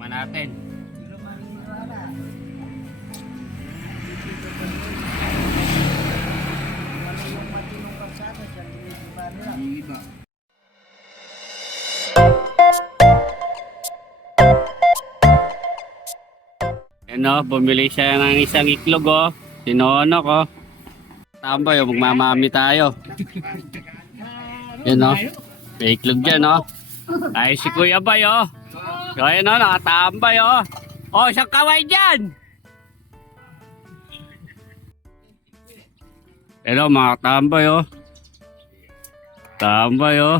Tikman natin. Hindi ka maniniwala. Wala yung matinong kalsada sa liliba nila. Liliba. Ano, bumili siya ng isang iklog oh. Sinono ko. Tambay oh, magmamami tayo. Yan oh. May iklog dyan oh. Ay si Kuya Bay oh. So ayun oh, nakatambay oh. Oh, isang kaway dyan. Hello mga tambay oh. Tambay oh.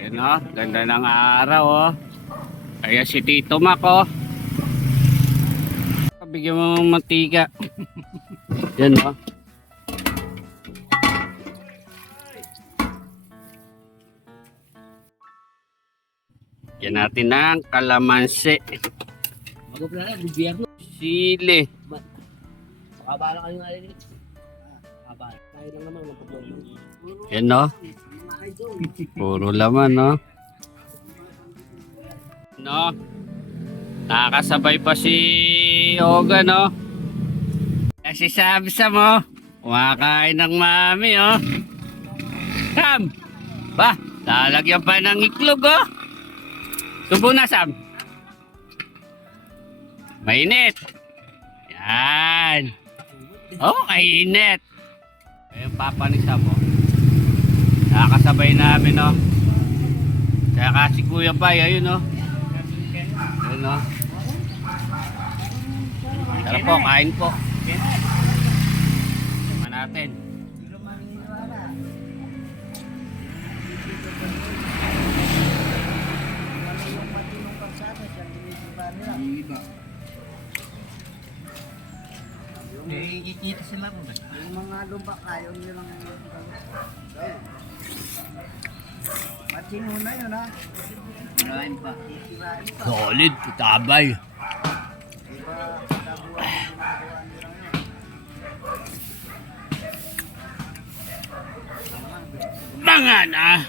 Yan oh, ganda ng araw oh. Kaya si Tito Mac oh. Bigyan mo ng mantika. Yan oh. Yan natin ng kalamansi. Magupla na, bibiyang. Sili. Makabala kayo nga rin. Makabala. Tayo lang naman magpapalong. Yan no. Puro laman no. No. Nakakasabay pa si Oga no. Kasi Sam oh. Kumakain ng mami oh. Sam. Bah, lalagyan pa ng iklog oh. Subo na Sam. Mainit. Yan. Oh, mainit. Ayun papa ni Sam oh. Nakakasabay namin oh. Kaya kasi Kuya Bay ayun oh. Ayun oh. Tara po, kain po. Tingnan natin. Hindi ka maniniwala. Wala yung matinong kalsada sa liliba nila. Liliba. Kikita sila mo ba? Yung mga lubak ayaw nilang matino na yun ha. Maraming pa. Titirain pa. Solid, tabay. Diba kabuhan yung ginagawa nila ngayon. Mga na.